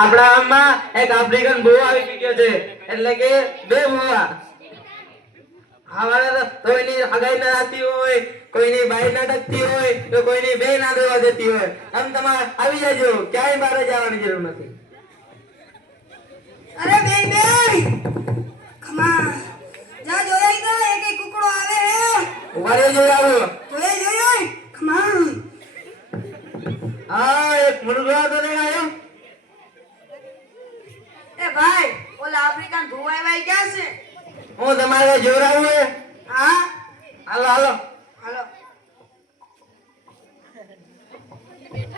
આપણા ગામમાં એક આફ્રિકન બહુ આવી ચૂક્યો છે. એટલે કે બે ભૂવા અમારે તો કોઈની હગાઈ ના થતી હોય કોઈની બાઈ ના ટકતી હોય તો કોઈની બે ના દેવા દેતી હોય. આમ તમારે આવી જજો. ક્યાંય બહાર જવાની જરૂર નથી. અરે બે બે ખમા જા જોઈ તો એક એક કુકડો આવે હે. ઊભા જોઈ જોઈ ખમા એક મુર્ગો તો ભાઈ ઓલા ભૂવા ક્યાં છે? હું તમારે જોરાવું હે? હા? હાલો હાલો. હાલો.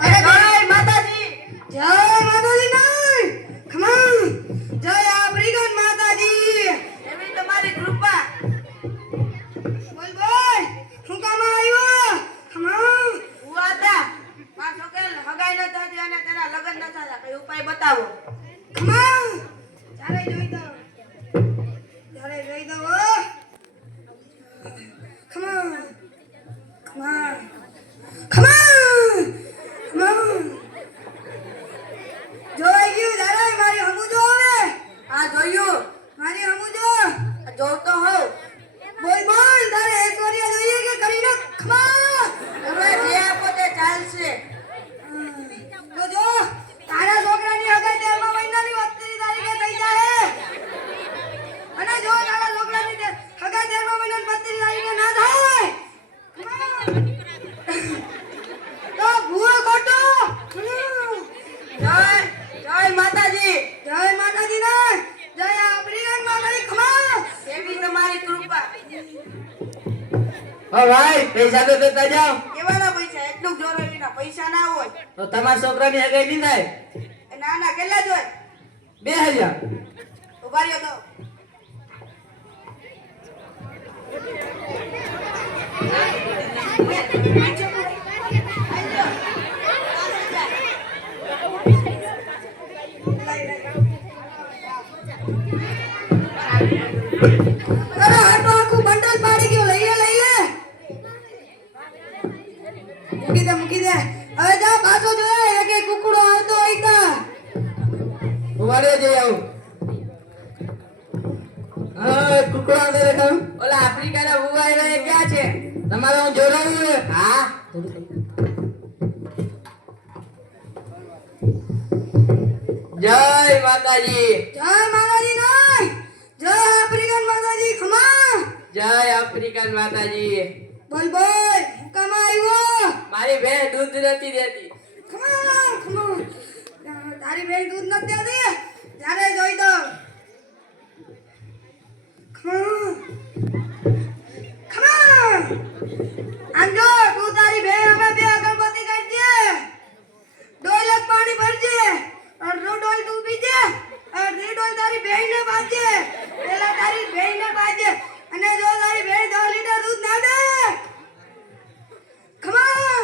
અરે જય માતાજી. જય માતાજી નહીં ખમણ જય ઓ ભાઈ પૈસા તો દેતા જાવ કેવાના પૈસા? એટલું જોરવીના. પૈસા ના હોય. તો તમારા છોકરાની હગાઈ નહીં થાય? ના ના કેટલા જોય બે હજાર. ઊભા રહ્યો તો. અરે આટલું હવે જા પાછો જોયે એક એક કુકડો આવતો હોય તો ઊભા રહેજો આવું. હા કુકડો અંદર દેખાવ ઓલા આફ્રિકાના ભૂવા આવ્યા ક્યાં છે? તમારે હું જોડાવું હા. જય માતાજી. જય માતાજી નહીં. જય આફ્રિકન માતાજી ખમા. જય આફ્રિકન માતાજી. બોલ બોલ હુકમ આવ્યો મારી બેન દૂધ નથી દેતી. ખમા ખમા તારી બેન દૂધ નથી દેતી? ત્યારે જોઈ દો. ખમા ખમા આંજો તું તારી બેન અમે બે અગરબત્તી કાઢજે ડોલક પાણી ભરજે અડધો ડોલ તું પીજે અડધી ડોલ તારી બેન ને પાજે પેલા તારી બેન ને પાજે અને જો તારી બેન દસ લીટર દૂધ ના દે ખમા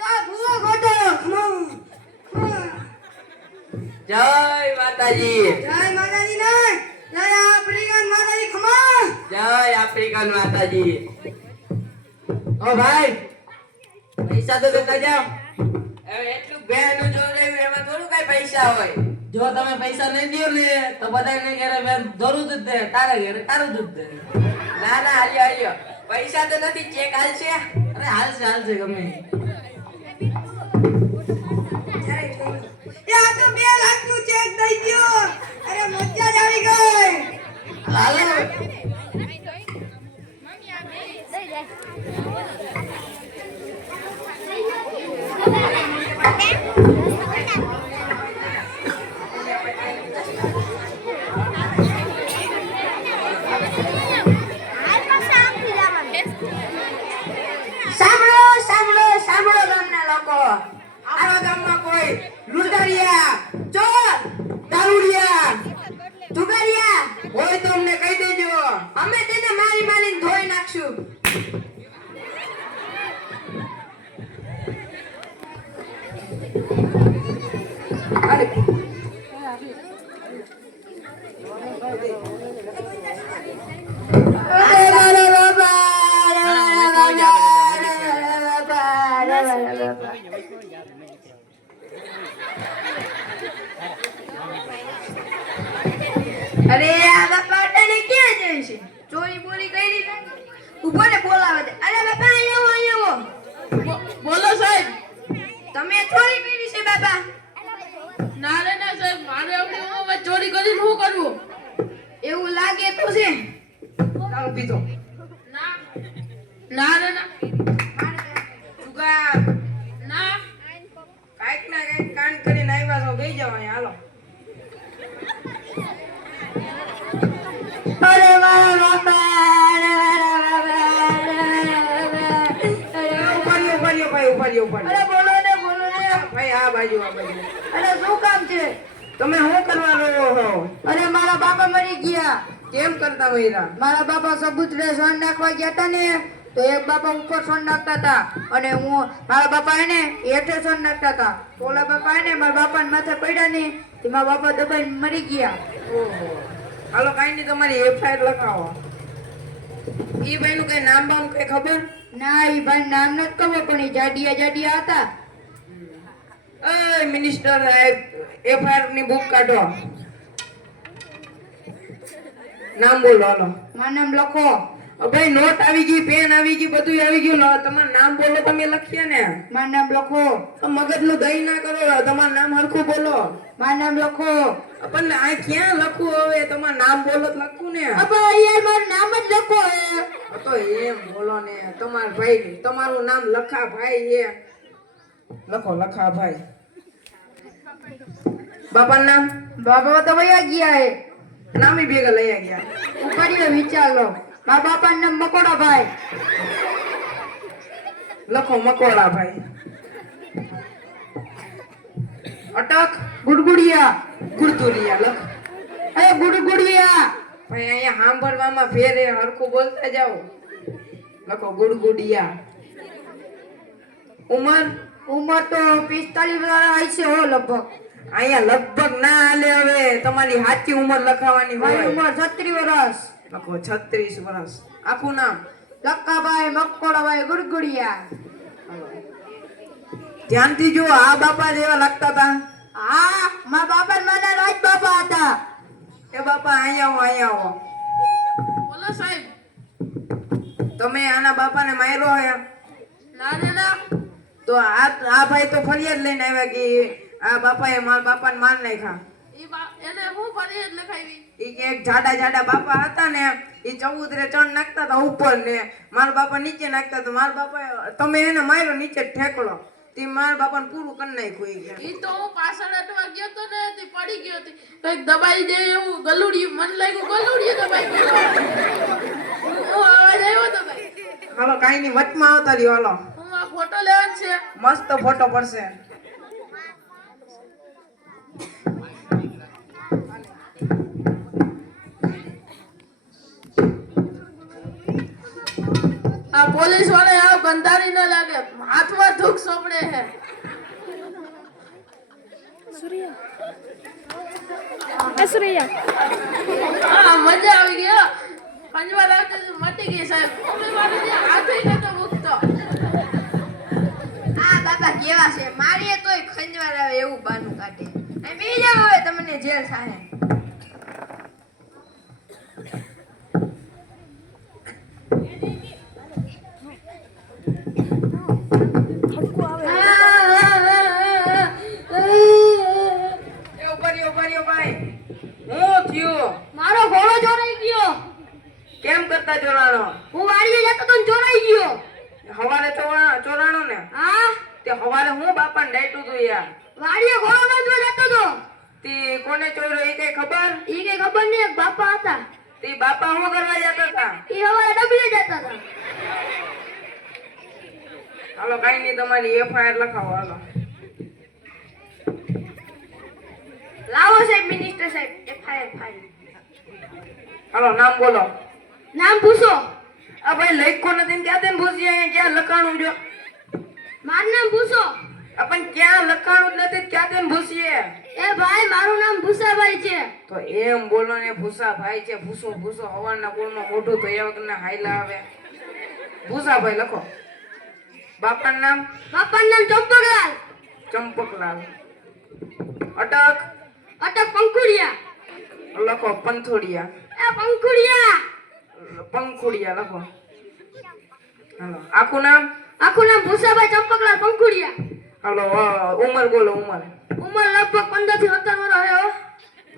તાર ભૂવો ખોટો ખમા ખમા જય માતાજી. જય માતાજી ને. જય આફ્રિકન માતાજી ખમા જય આફ્રિકન માતાજી. ઓ ભાઈ પૈસા તો દેતા જાવ એટલું બેનું જોડે એમાં થોડું કઈ પૈસા હોય. જો તમે પૈસા નહીં દો ને તો બધાને ઘરે બેન ધરું દૂધ દે તારા ઘરે તારું દૂધ દે. ના ના હાલ્યો હાલ્યો. પૈસા તો નથી ચેક હાલશે? અરે હાલશે હાલશે ગમે. એ આ તો બે લાખનું ચેક દઈ ગયો. અરે મજા જ આવી ગઈ. હાલો સાંભળો અરે આ બાપા પાટણ ક્યાં જાય છે? ચોરી પૂરી કરી ઊભો ને બોલાવે છે અરે બાપા આવ્યો આવ્યો બોલો સાહેબ. તમે ચોરી કરી છે બાપા. ના કરીને શું કરવું એવું લાગે તો છે. તારું પીધો. ના. ના ના જુગાર. ના. કાઈક ના કાઈક કાન કરીને આવ્યા છો બેસી જાઓ અહીંયા હાલો. અરે મારા બાપા બોલો ને બોલો ને. ભાઈ આ બાજુ આ બાજુ. અરે શું કામ છે? તમે શું કરવા રહ્યો છો અરે મારા બાપા મરી ગયા. કેમ કરતા વૈરા? મારા બાપા સબૂતરે સોન નાખવા ગયા હતા ને તો એક બાપા ઉપર સોન નાખતા હતા અને હું મારા બાપા એને હેઠે સોન નાખતા હતા ઓલા બાપા એને મારા બાપાને માથે પડ્યા ને તે મારા બાપા દબાઈને મરી ગયા. ઓહો. હાલો કાંઈ નહીં તમારી એફઆઈઆર લખાવો. એ ભાઈનું કઈ નામ બામ કઈ ખબર? ના એ ભાઈ નામ નથી ખબર પણ એ જાડિયા જાડિયા હતા. મિનિસ્ટર એફઆઈઆરની બુક કાઢો. નામ બોલો હાલો. મારું નામ લખો. ભાઈ નોટ આવી ગઈ પેન આવી ગઈ બધું આવી ગયું. તમારું નામ બોલો તમે લખીએ ને. મારું નામ લખો. મગજનું દહીં ના કરો તમારું નામ હરખું બોલો. મારું નામ લખો. પણ આ ક્યાં લખવું હવે? તમારું નામ બોલો લખું ને. યાર મારું નામ જ લખો તો એમ બોલો ને. તમારું ભાઈ તમારું નામ લખા ભાઈ છે લખો લખા ભાઈ બાપા નામ? બાપા તો વયા ગયા હે નામી ભેગા લઈ ગયા ઉપાડીને વિચાર લો. મારા બાપા નામ મકોડા ભાઈ લખો મકોડા ભાઈ અટક ગુડગુડિયા. ગુડતુરિયા લખ. અરે ગુડગુડિયા. ભાઈ અહીંયા સાંભળવામાં ફેરે હરખું બોલતા જાઓ. લખો ગુડગુડિયા. ઉમર? ઉંમર તો પિસ્તાલીસ વર્ષ છે હો લગભગ. અહીંયા લગભગ ના હાલે હવે. તમારી સાચી ઉંમર લખાવાની મારી હોય ઉંમર છત્રીસ વર્ષ લખો છત્રીસ વર્ષ આખું નામ. લક્કાભાઈ મક્કોડાભાઈ ગુડગુડિયા. ધ્યાનથી જો આ બાપા જેવા લાગતા હતા. હા મા બાપા મને રાજ બાપા હતા. એ બાપા અહીંયા આવો અહીંયા આવો. બોલો સાહેબ. તમે આના બાપાને માર્યો હે ના ના. તો આ આ ભાઈ તો ફરિયાદ લઈને આવ્યા કે આ બાપાએ મારા બાપાને માર નાખ્યા. એને હું ફરિયાદ લખાવી? કે એક જાડા જાડા બાપા હતા ને ઈ ચૌદરે ચણ નાખતા હતા ઉપર ને મારા બાપા નીચે નાખતા તો મારા બાપા તમે એને માર્યો નીચે ઠેકડો. તે મારા બાપાને પૂરું કરી નાખ્યું એ ઈ તો હું પાછળ અટવા ગયો તો ને તે પડી ગયો હતી કંઈક દબાઈ દે એવું ગલુડિયું મન લાગ્યું ગલુડિયું દબાઈ ગયું. હું અવાજ આવ્યો તો ભાઈ? હાલો કાંઈ નહીં વચમાં આવતા રહ્યો હાલો. ફોટો લેવાનો છે. મસ્ત ફોટો પડશે. આ પોલીસવાળા આવ ગંધારી ન લાગે. હાથમાં ધૂક સોપડે છે. હા મજા આવી ગઈ હો. પંજવા લાવતી હતી, મટી ગઈ સાહેબ મમ્મી મારે ત્યાં હાથે નતો મૂકતો આ બાપા કેવા છે? મારીએ તોય ખંજવાર આવે એવું બાનું કાઢે. બીજા હવે તમને જેલ થાય એ ઊભા રહ્યો ઊભા રહ્યો ભાઈ હું થયું મારો ઘોડો ચોરાઈ ગયો કેમ કરતા ચોરાણો હું વાડીએ જતો તો ને ચોરાઈ ગયો હવારે ચોરા- ચોરાણો ને હા તે હવારે હું બાપાને ડાયટું તું યાર? વાડીએ ઘોડો બાંધવા જતો તો. તે કોને ચોર્યો એ કઈ ખબર? એ કઈ ખબર નહીં બાપા હતા. તે બાપા હું કરવા જતા હતા? એ હવારે ડબલે જતા હતા. હાલો કઈ નહીં તમારી એફઆઈઆર લખાવો હાલો. લાવો સાહેબ મિનિસ્ટર સાહેબ એફઆઈઆર ફાઇલ હાલો નામ બોલો. નામ પૂછો. આ ભાઈ લખ્યો નથી ક્યાં તેને અહીંયા ક્યાં લખાણું જો મારું નામ ભૂસો. આ ક્યાં લખાણું નથી ક્યાં તેમ ભૂસીએ? એ ભાઈ મારું નામ ભૂસાભાઈ છે. તો એમ બોલો ને ભૂસાભાઈ છે ભૂસો ભૂસો હવારના બોલમાં મોઢું તો એ વગરના હાયલા આવે. ભૂસાભાઈ લખો. બાપાનું નામ? બાપાનું નામ ચંપકલાલ. ચંપકલાલ. અટક? અટક પંખુડિયા. લખો પંથોડિયા એ પંખુડિયા. પંખુડિયા લખો. હાલો. આખું નામ? આખું નામ ભૂસાભાઈ ચંપકલાલ પંખુડિયા. હાલો ઉમર બોલો ઉંમર. ઉંમર લગભગ પંદરથી સત્તર વર્ષ હે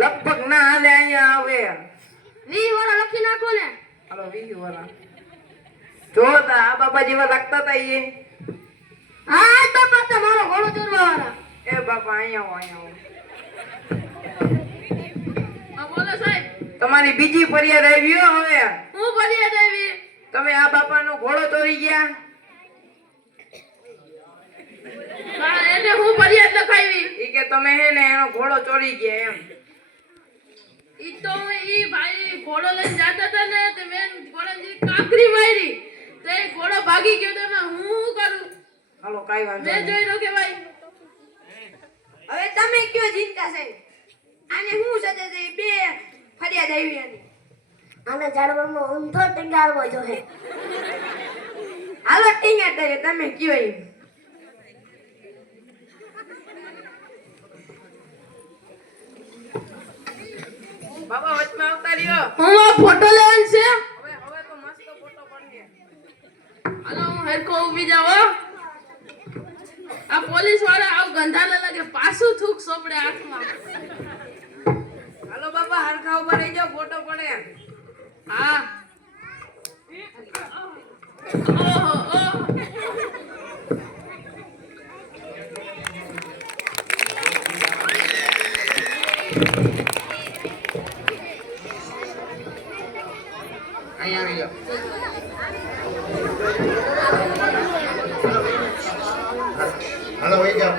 લગભગ ના હાલે અહીંયા આવે. વી વર્ષ લખી નાખો ને. હાલો વી વાળા જો તા આ બાપા જેવા લાગતા તા એ હા બાપા તો મારો ઘોડો ચોરવા વાળા એ બાપા અહીંયા આવો અહીંયા આવો. બોલો સાહેબ. તમારી બીજી ફરિયાદ આવી હો હવે. હું ફરિયાદ આવી? તમે આ બાપાનો ઘોડો ચોરી ગયા? એને હું ફરિયાદ લખાવી. ઈ કે તમે હે ને એનો ઘોડો ચોરી ગયા એમ. ઈ તો હું ઈ ભાઈ ઘોડો લઈને જાતા હતા ને તે મેં ઘોડાની કાકરી મારી. તો એ ઘોડો ભાગી ગયો તો એમાં હું શું કરું? હાલો કાઈ વાંધો મેં જોઈ રહ્યો કે ભાઈ. હવે તમે કયો ચિંતા છે? આને શું સજે છે બે ફરિયાદ આવી આની આને ઝાડવામાં ઊંધો ટીંગાડવો જોઈએ. હાલો ટીંગા તમે કયો એમ? બાબા વચમાં આવતા રહ્યો. હું આ ફોટો લેવાનો છે? હવે હવે તો મસ્ત ફોટો પડશે હાલો હું હરકો ઊભી જાવ હો. આ પોલીસવાળા આવ ગંધાલા લાગે પાછું થૂક સોપડે હાથમાં. હાલો બાબા હરખા ઉપર રહી જાઓ ફોટો પડે. હા. ઓહો ઓહો. અહીંયા આવી જાઓ હાલો વહી જાઓ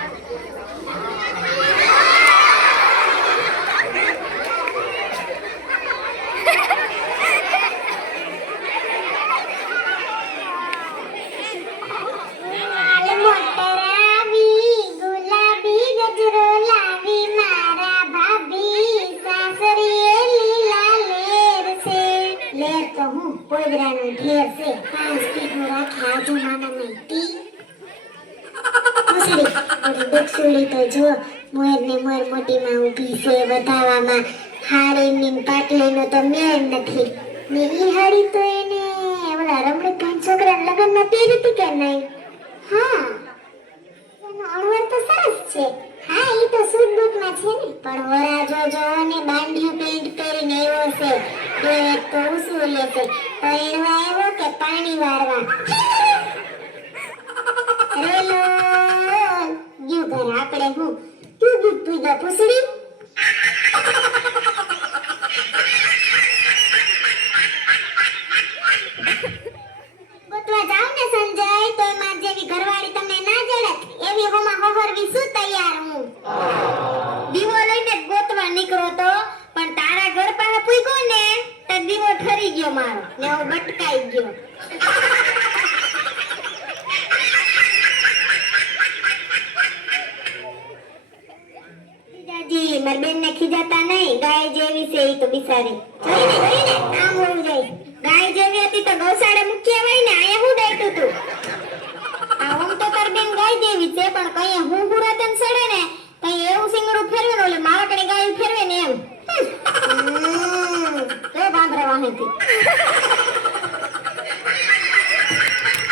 લાલ મોટર આવી ગુલાબી ગજરો લાવી મારા ભાભી સાસરીએ લીલા લેર છે લેર તો હું પોદરાનો ઢેર છે પાંચ ફીટનો રાખે આજુમાના ટી મુસળી ઓલી દક્ષુડી તો જો મોર મોટીમાં ઊભી છે વધાવામાં ને પાટલીનો તો મેળ નથી. ને ઈ હાડી તો એને ઓલા રમણીકભાઈ છોકરા લગ્નમાં પહેરી હતી કે નહીં? હા. એનો અણવર તો સરસ છે. હા એ તો સૂટ બૂટમાં છે ને. પણ વરાજો જો ને બાંડિયું પેન્ટ પહેરીને આવ્યો છે. તો એક તો ઉસું લેશે પરણવા આવ્યો કે પાણી વાળવા? રેલો, ગયું ઘર. આપણે હું તું દૂધ પીધો મારી બેન ને નહીં. ગાય જેવી છે એ તો બિચારી. જોઈને જોઈને, આમ હોવું જોઈએ ગાય જેવી હતી તો ગૌશાળે મૂકી હોય ને આયા હું ડાયટું તું? આમ તો તાર બેન ગાય જેવી છે, પણ કઈ હું ગુરાતન સડે ને કઈ એવું સિંગડું ફેરવે ને ઓલે મારા કડે ગાય ફેરવે ને એમ તો બાંધરા વાહેથી